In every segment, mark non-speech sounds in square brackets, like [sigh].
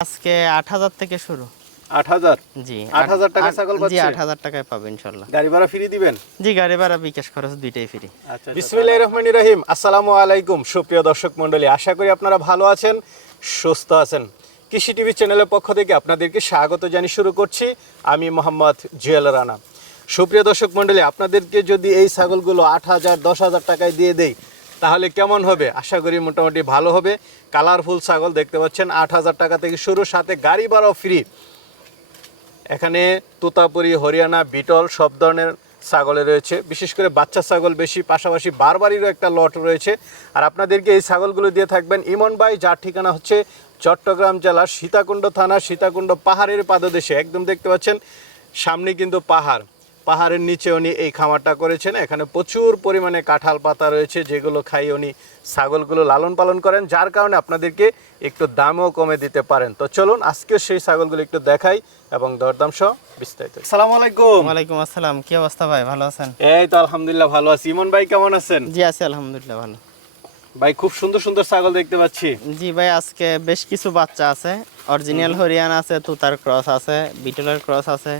আজকে আট হাজার থেকে শুরু। আট হাজার? জি 8,000 টাকা আট- ছাগল জি? আট হাজার টাকায় পাবে ইনশাল্লাহ। গাড়ি ভাড়া ফ্রি দিবেন? জি গাড়ি ভাড়া বিকাশ খরচ দুইটাই ফ্রি আচ্ছা বিসমিল্লাহ রহমানির রহিম। আসসালামু আলাইকুম সুপ্রিয় দর্শক মণ্ডলী। আশা করি আপনারা ভালো আছেন সুস্থ আছেন। কৃষি টিভি চ্যানেলের পক্ষ থেকে আপনাদেরকে স্বাগত জানিয়ে শুরু করছি। আমি মোহাম্মদ জুয়েল রানা। সুপ্রিয় দর্শক মণ্ডলী আপনাদেরকে যদি এই ছাগলগুলো আট হাজার দশ হাজার টাকায় দিয়ে দেই তাহলে কেমন হবে? আশা করি মোটামুটি ভালো হবে। কালারফুল ছাগল দেখতে পাচ্ছেন, আট হাজার টাকা থেকে শুরু, সাথে গাড়ি ভাড়াও ফ্রি এখানে তোতাপুরি, হরিয়ানা, বিটল, সব ধরনের ছাগলে রয়েছে। বিশেষ করে বাচ্চা ছাগল বেশি, পাশাপাশি বারবারিরও একটা লট রয়েছে। আর আপনাদেরকে এই ছাগলগুলো দিয়ে থাকবেন ইমন ভাই যার ঠিকানা হচ্ছে চট্টগ্রাম জেলার সীতাকুণ্ড থানা সীতাকুণ্ড পাহাড়ের পাদদেশে। একদম দেখতে পাচ্ছেন, সামনে কিন্তু পাহাড়। পাহাড়ের নিচে উনি এই খামারটা করেছেন। এখানে প্রচুর পরিমাণে কাঁঠাল পাতা রয়েছে যেগুলো খাই উনি ছাগলগুলো লালন পালন করেন যার কারণে আপনাদেরকে একটু দামও কমে দিতে পারেন। তো চলুন আজকে সেই ছাগলগুলো একটু দেখাই এবং দরদাম সহ বিস্তারিত। সালাম আলাইকুম। ওয়ালাইকুম আসসালাম কি অবস্থা ভাই? ভালো আছেন? এই তো আলহামদুলিল্লাহ ভালো আছি। ইমন ভাই কেমন আছেন? জি আছি আলহামদুলিল্লাহ ভালো। ভাই খুব সুন্দর সুন্দর ছাগল দেখতে পাচ্ছি। জি ভাই আজকে বেশ কিছু বাচ্চা আছে। অরিজিনাল হরিয়ানা আছে তুতার ক্রস আছে বিটলের ক্রস আছে।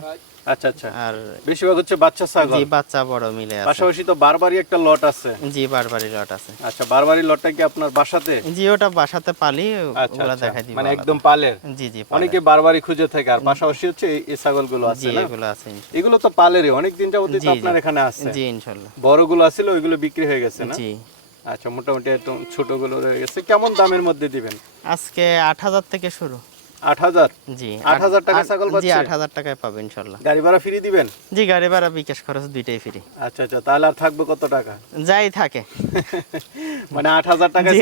আচ্ছা আচ্ছা। আর বেশিরভাগ হচ্ছে বাচ্চা ছাগল। জি বাচ্চা বড় মিলে আছে। পাশাপাশি তো বারবারই একটা লট আছে। জি বারবারই লট আছে। আচ্ছা বারবারই লটটা কি আপনার বাসাতে? জি ওটা বাসাতে পালি আচ্ছা ওগুলা আচ্ছা। দেখাই দিব মানে একদম পালের জি জি অনেকে বারবারই খুঁজে থাকে আর পাশাপাশি হচ্ছে এই- ছাগলগুলো আছে না? এগুলো আছে এগুলো তো পালেরই অনেক দিন যাবত তো আপনার এখানে আছে। জি ইনশাল্লাহ। বড়গুলো আছিল ওইগুলো বিক্রি হয়ে গেছে না? জি। আচ্ছা মোটামুটি একদম ছোটগুলো রয়ে গেছে। কেমন দামের মধ্যে দিবেন? আজকে আট হাজার থেকে শুরু। আট হাজার? জি 8,000 টাকা ছাগল জি টাকায় পাবে ইনশাল্লাহ। গাড়ি ভাড়া ফ্রি দিবেন? জি গাড়ি ভাড়া বিকাশ খরচ দুইটাই ফ্রি আচ্ছা আচ্ছা তাহলে আর থাকবে কত টাকা? যাই থাকে। [laughs] মানে টাকা জি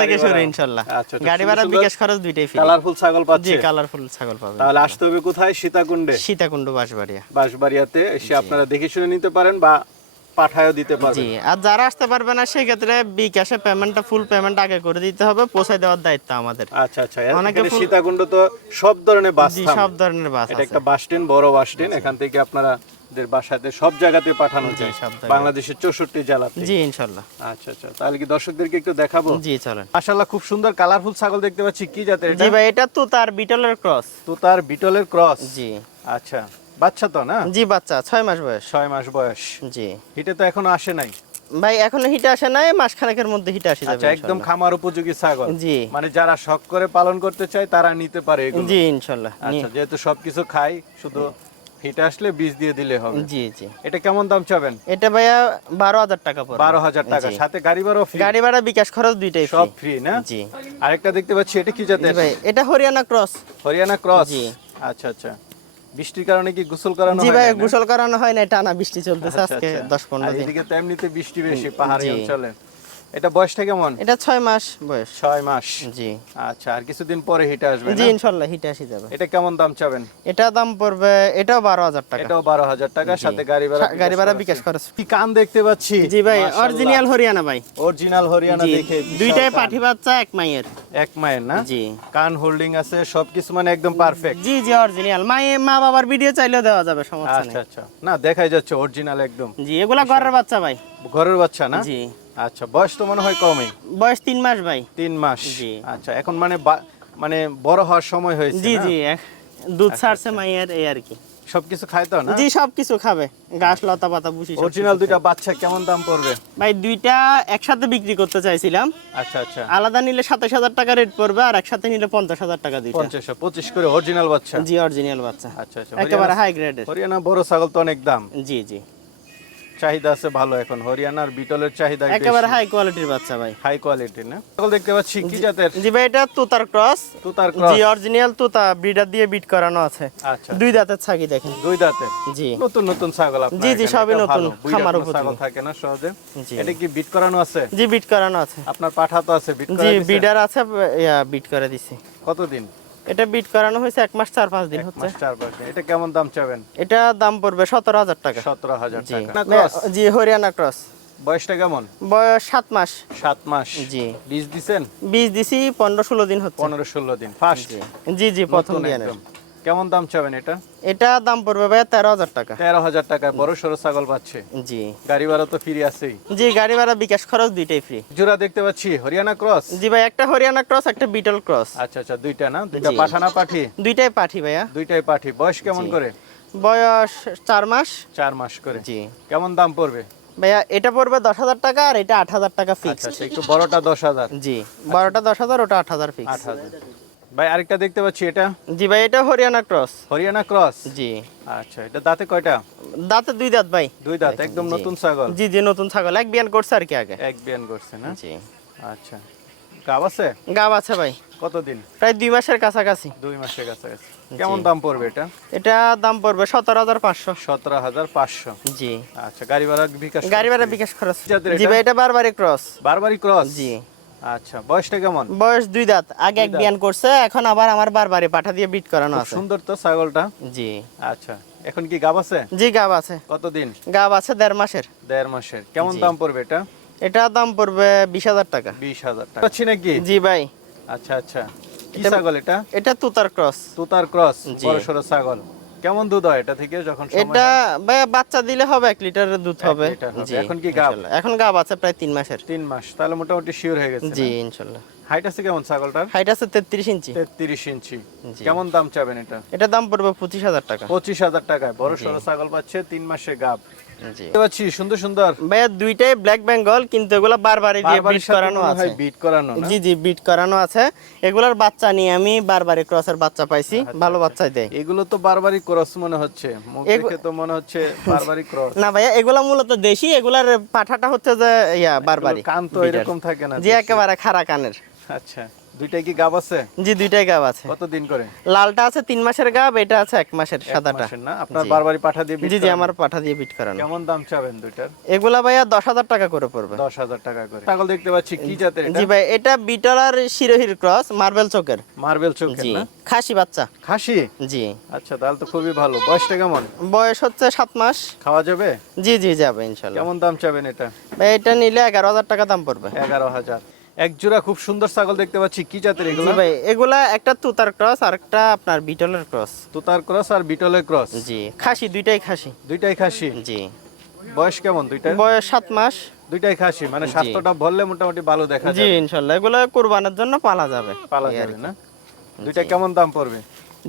থেকে শুরু ইনশাল্লাহ। আচ্ছা গাড়ি ভাড়া বিকাশ খরচ দুইটাই ফ্রি কালারফুল ছাগল জি কালারফুল ছাগল পাবে তাহলে আসতে হবে কোথায়? সীতাকুণ্ডে। সীতাকুণ্ড বাঁশবাড়িয়া। বাঁশবাড়িয়াতে এসে আপনারা দেখে শুনে নিতে পারেন বা পাঠায়ও দিতে পারবে জি আর যারা আসতে পারবে না সেই ক্ষেত্রে বিকাশে পেমেন্টটা ফুল পেমেন্ট আগে করে দিতে হবে পৌঁছে দেওয়ার দায়িত্ব আমাদের। আচ্ছা আচ্ছা অনেকে সীতাকুণ্ড তো সব ধরনের বাস সব ধরনের বাস এটা একটা বাস স্ট্যান্ড বড় বাস স্ট্যান্ড এখান থেকে আপনারা দের বাসাতে সব জায়গাতে পাঠানো যায়। বাংলাদেশের চৌষট্টি জেলাতে। জি ইনশাল্লাহ। আচ্ছা আচ্ছা। তাহলে কি দর্শকদেরকে একটু দেখাবো? জি চলেন। মাশাআল্লাহ খুব সুন্দর কালারফুল ছাগল দেখতে পাচ্ছি। কি জাতের এটা? জি ভাই এটা তো তার বিটলের ক্রস। তো তার বিটলের ক্রস। জি। আচ্ছা। বাচ্চা তো না? জি বাচ্চা ছয় মাস বয়স। ছয় মাস বয়স। জি। হিটে তো এখনও আসে নাই। ভাই এখনও হিটে আসে নাই মাসখানেকের মধ্যে হিটে আসে যাবে আচ্ছা একদম খামার উপযোগী ছাগল। জি। মানে যারা শখ করে পালন করতে চায় তারা নিতে পারে এগুলো। জি ইনশাল্লাহ। আচ্ছা যেহেতু সবকিছু খাই শুধু হিটে আসলে বীজ দিয়ে দিলে হবে। জি জি। এটা কেমন দাম চাবেন? এটা ভাইয়া বারো হাজার টাকা পড়বে। বারো হাজার টাকা। সাথে গাড়ি ভাড়া free? গাড়ি ভাড়া বিকাশ খরচ দুইটাই সব ফ্রি ফ্রি না? জি। আরেকটা দেখতে পাচ্ছি এটা কি জাতের? ভাই এটা হরিয়ানা ক্রস। হরিয়ানা ক্রস? জি। আচ্ছা আচ্ছা। বৃষ্টির কারণে কি গোসল করানো জি ভাই? গোসল করানো হয় না টানা বৃষ্টি চলতেছে আচ্ছা, আজকে আচ্ছা। দশ আর পনেরো দিন। এদিকে বৃষ্টি বেশি পাহাড়ি। অঞ্চলে। এটা বয়সটা কেমন? এটা ছয় মাস বয়স। মাস। জি। আচ্ছা আর কিছুদিন পরে হিটে আসবে জি হিটে আসি যাবে। এটা কেমন দাম চাবেন? এটা দাম পড়বে এটাও বারো হাজার টাকা। এটাও বারো হাজার টাকা সাথে গাড়ি ভাড়া গাড়ি ভাড়া বিকাশ খরচ। কি কান দেখতে পাচ্ছি? জি ভাই অরিজিনাল হরিয়ানা ভাই। অরিজিনাল হরিয়ানা দেখে দুইটাই। পাঠি বাচ্চা এক মাইয়ের এক মায়ের না? জি। কান হোল্ডিং আছে সবকিছু মানে একদম পারফেক্ট জি জি অরিজিনাল মায়ে মা বাবার ভিডিও চাইলেও দেওয়া যাবে সমস্যা আচ্ছা আচ্ছা। না দেখাই যাচ্ছে অরিজিনাল একদম। জি এগুলা ঘরের বাচ্চা ভাই। ঘরের বাচ্চা না? জি। আচ্ছা বয়স তো মনে হয় কমই। বয়স তিন মাস ভাই। তিন মাস। জি। আচ্ছা এখন মানে মানে বড় হওয়ার সময় হয়েছে জি জি দুধ ছাড়ছে মাইয়ের এই আর কি। সবকিছু খায় তো না? জি সব কিছু খাবে। ঘাস লতা পাতা বুঝি অরিজিনাল দুইটা বাচ্চা কেমন দাম পড়বে? ভাই দুইটা একসাথে বিক্রি করতে চাইছিলাম। আচ্ছা আচ্ছা। আলাদা নিলে সাতাশ হাজার টাকা রেট পড়বে আর একসাথে নিলে পঞ্চাশ হাজার টাকা দুইটা। পঞ্চাশ পঁচিশ করে অরিজিনাল বাচ্চা। জি অরিজিনাল বাচ্চা। আচ্ছা আচ্ছা। একেবারে হাই গ্রেডের হরিয়ানা বড় ছাগল তো অনেক দাম। জি জি। চাহিদা আছে ভালো এখন। হরিয়ানার বিটলের চাহিদা একেবারে হাই কোয়ালিটির বাচ্চা ভাই। হাই কোয়ালিটি না? ছাগল দেখতে পাচ্ছি কি জাতের? জি ভাই এটা তুতার ক্রস তুতার জি অরিজিনাল তুতা ব্রিডার দিয়ে বিট করানো আছে। আচ্ছা। দুই দাঁতের ছাগি দেখেন। দুই দাঁতের? জি। নতুন নতুন ছাগল আপনার জি, জি। সবই নতুন, খামার উপযোগী। ছাগল থাকে না সহজে। জি। এটা কি বিট করানো আছে? জি বিট করানো আছে। আপনার পাঠা তো আছে বিট জি করা দিছে? বিডার আছে বিট করে দিছি। কতদিন? এটা বিট করানো হয়েছে এক মাস চার পাঁচ দিন হচ্ছে। চার পাঁচ দিন। এটা কেমন দাম চাবেন? এটা দাম পড়বে সতেরো হাজার টাকা। সতেরো হাজার জি। টাকা। জি হরিয়ানা ক্রস বয়সটা কেমন? বয়স সাত মাস। সাত মাস। জি। বীজ দিচ্ছেন বীজ দিছি পনেরো ষোলো দিন হচ্ছে। পনেরো ষোলো দিন। ফার্স্ট জি জি প্রথম কেমন দাম চাবেন এটা? এটা দাম পড়বে ভাইয়া তেরো হাজার টাকা। তেরো হাজার টাকায় বড় সড়ো ছাগল পাচ্ছে। জি। গাড়ি ভাড়া তো ফ্রি আছেই। জি গাড়ি ভাড়া বিকাশ খরচ দুইটাই ফ্রি জোড়া দেখতে পাচ্ছি হরিয়ানা ক্রস জি ভাই একটা হরিয়ানা ক্রস একটা বিটল ক্রস আচ্ছা আচ্ছা দুইটা না? দুইটা। পাঠানা পাঠি? দুইটাই পাঠি ভাইয়া। দুইটাই পাঠি। বয়স কেমন করে? বয়স চার মাস। চার মাস করে। জি। কেমন দাম পড়বে? ভাইয়া এটা পড়বে দশ হাজার টাকা আর এটা আট হাজার টাকা আচ্ছা ফিক্স আচ্ছা একটু বড়টা দশ হাজার। জি বারোটা দশ হাজার ওটা আট হাজার ফিক্স আট হাজার। ভাই আরেকটা দেখতে পাচ্ছি এটা? জি ভাই এটা হরিয়ানা ক্রস। হরিয়ানা ক্রস? জি। আচ্ছা এটা দাঁতে কয়টা? দাঁতে দুই দাঁত ভাই। দুই দাঁত একদম নতুন ছাগল? জি জি নতুন ছাগল এক বিয়ান করছে আর কি আগে। এক বিয়ান করছে না? জি। আচ্ছা গাব আছে? গাব আছে ভাই। কতদিন? প্রায় দুই মাসের কাছাকাছি। দুই মাসের কাছাকাছি। কেমন দাম পড়বে এটা? এটা দাম পড়বে সতেরো হাজার পাঁচশো। সতেরো হাজার পাঁচশো। জি। আচ্ছা গাড়ি ভাড়া বিকাশ গাড়ি ভাড়া বিকাশ খরচ। জি ভাই এটা বারবারই ক্রস। বারবারই ক্রস? জি। আচ্ছা বয়সটা কেমন? বয়স দুই দাঁত। আগে এক বিয়ান করছে এখন আবার আমার বারবারই পাঠা দিয়ে বিট করানো আছে। সুন্দর তো ছাগলটা। জি। আচ্ছা এখন কি গাব আছে? জি গাব আছে। কতদিন? গাব আছে দেড় মাসের। দেড় মাসের। কেমন দাম পড়বে এটা? এটা দাম পড়বে বিশ হাজার টাকা। বিশ হাজার টাকা। পাচ্ছি নাকি জি ভাই। আচ্ছা আচ্ছা। কি ছাগল এটা? এটা তুতার ক্রস। তুতার ক্রস। বড় সড়ো ছাগল। কেমন দুধ হয় এটা থেকে যখন এটা বাচ্চা দিলে হবে এক লিটার দুধ হবে। এখন কি গাব? এখন গাব আছে প্রায় তিন মাসের। তিন মাস তাহলে মোটামুটি শিওর হয়ে গেছে জি ইনশাল্লাহ। হাইট আছে কেমন ছাগলটার? হাইট আছে তেত্রিশ ইঞ্চি। তেত্রিশ ইঞ্চি। কেমন দাম চাবেন এটা? এটা দাম পড়বে পঁচিশ হাজার টাকা। পঁচিশ হাজার টাকায়। বড় সরো ছাগল পাচ্ছে তিন মাসে গাব। পাচ্ছি সুন্দর সুন্দর। ভাইয়া দুইটাই ব্ল্যাক বেঙ্গল কিন্তু এগুলো বারবারই দিয়ে বিট করানো আছে। বিট করানো জি জি বিট করানো আছে। এগুলার বাচ্চা নিয়ে আমি বারবারই ক্রসের বাচ্চা পাইছি। আচ্ছা, ভালো বাচ্চাই দেয়। এগুলো তো বারবারই ক্রস মনে হচ্ছে। মুখ দেখে তো মনে হচ্ছে বারবারই ক্রস না ভাইয়া এগুলা মূলত দেশি। এগুলার পাঠাটা হচ্ছে যে ইয়া বারবারই। কান তো এরকম থাকে না জি একেবারে খাড়া কানের। আচ্ছা। দুইটাই কি গাব আছে? জি দুইটাই গাব আছে। কতদিন করে? লালটা আছে তিন মাসের গাব এটা আছে এক মাসের সাদাটা। না? আপনার বারবারই পাঠা দিয়ে বিট জি জি আমার পাঠা দিয়ে বিট করানো। কেমন দাম চাবেন দুইটার? এগুলা ভাইয়া দশ হাজার টাকা করে পড়বে। দশ হাজার টাকা করে। ছাগল দেখতে পাচ্ছি কি জাতের এটা? জি ভাই এটা বিটল আর শিরোহির ক্রস মার্বেল চোখের। মার্বেল চোখের জি না? খাসি বাচ্চা। খাসি? জি। আচ্ছা তাহলে তো খুবই ভালো। বয়সটা কেমন? বয়স হচ্ছে সাত মাস। খাওয়া যাবে? জি জি যাবে ইনশাল্লাহ। কেমন দাম চাবেন এটা? ভাই এটা নিলে এগারো হাজার টাকা দাম পড়বে। এগারো হাজার। এক জোড়া খুব সুন্দর ছাগল দেখতে পাচ্ছি। কি জাতের এগুলো? ভাই এগুলা একটা তুতার ক্রস আর একটা আপনার বিটলের ক্রস। তুতার ক্রস আর বিটলের ক্রস? জি খাসি দুইটাই খাসি। দুইটাই খাসি? জি। বয়স কেমন দুইটাই বয়স সাত মাস। দুইটাই খাসি মানে স্বাস্থ্যটা বললে মোটামুটি ভালো দেখা জি ইনশাআল্লাহ ইনশাল্লাহ এগুলো কোরবানের জন্য পালা যাবে। পালা যাবে না? দুইটা কেমন দাম পড়বে?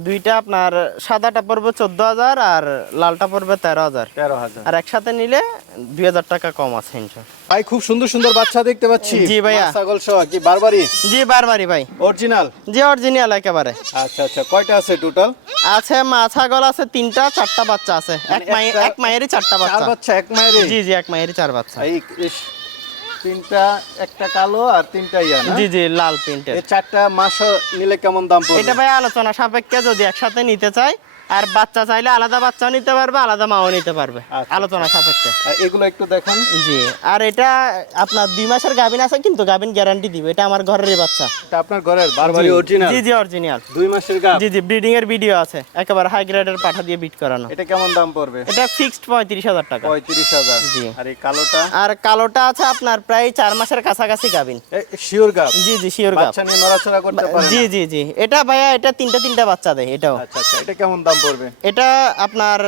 দুইটা আপনার সাদাটা পড়বে চোদ্দ হাজার আর লালটা পড়বে তেরো হাজার। তেরো হাজার। আর একসাথে নিলে দুই হাজার টাকা কম আছে ভাই খুব সুন্দর সুন্দর বাচ্চা দেখতে পাচ্ছি। জি ভাইয়া। মা ছাগল সহ কি বারবারই? জি বারবারই ভাই। অরিজিনাল জি অরিজিনাল একেবারে। আচ্ছা আচ্ছা কয়টা আছে টোটাল আছে মা ছাগল আছে তিনটা চারটা বাচ্চা আছে। এক মায়ের এক মায়েরই চারটা চার বাচ্চা। এক মায়ের জি জি এক মায়েরই চার বাচ্চা। এই তিনটা একটা কালো আর তিনটা ইয়া জি জি লাল প্রিন্টের। এই চারটা মাস নিলে কেমন দাম পড়বে? এটা ভাই আলোচনা সাপেক্ষে যদি একসাথে নিতে চাই আর বাচ্চা চাইলে আলাদা বাচ্চাও নিতে পারবে আলাদা মাও নিতে পারবে। আচ্ছা। আলোচনা সাপেক্ষে। এগুলো একটু দেখান। জি। আর এটা আপনার দুই মাসের গাভিন আছে কিন্তু গাভিন গ্যারান্টি দিবে। এটা আমার ঘরেরই বাচ্চা। এটা আপনার ঘরের বারবারই অরিজিনাল জি জি অরিজিনাল দুই মাসের গাব জি জি ব্রিডিং এর ভিডিও আছে। একেবারে হাই গ্রেডের পাঠা দিয়ে বিট করানো। এটা কেমন দাম পড়বে? এটা ফিক্সড পঁয়ত্রিশ হাজার টাকা। পঁয়ত্রিশ হাজার। জি। আর এই কালোটা? আর কালোটা আছে আপনার প্রায় চার মাসের কাছাকাছি গাভিন। শিওর গাব জি জি শিওর গাভ। বাচ্চা নিয়ে নড়াচড়া করতে পারে জি জি জি। এটা ভাইয়া এটা তিনটা তিনটা বাচ্চা দেয় এটাও। আচ্ছা আচ্ছা এটা কেমন দাম পড়বে? এটা আপনার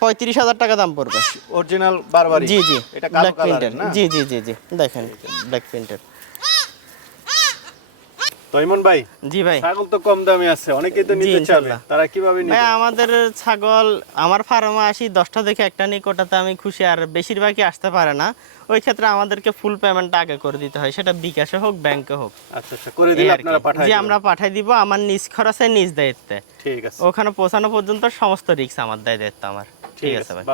পঁয়ত্রিশ হাজার টাকা দাম পড়বে। অরিজিনাল বারবার জি জি। এটা ব্ল্যাক প্রিন্টের জি জি জি জি। দেখেন ব্ল্যাক প্রিন্টের তৈমন ভাই জি ভাই। ছাগল তো কম দামে আছে অনেকেই তো নিতে চাবে। তারা কীভাবে ভাই আমাদের ছাগল আমার ফার্মে আসি একটা নিক ওটাতে আমি খুশি আর বেশিরভাগই আসতে পারে না। ওই ক্ষেত্রে আমাদেরকে ফুল পেমেন্ট আগে করে দিতে হয় সেটা বিকাশে হোক ব্যাংকে হোক। আচ্ছা আচ্ছা করে দিলে। আপনারা পাঠাই জি আমরা পাঠাই দিব আমার নিজ খরচে নিজ দায়িত্বে। ঠিক আছে। ওখানে পৌঁছানো পর্যন্ত সমস্ত রিস্ক আমার দায় দায়িত্ব আমার। ঠিক আছে ভাই।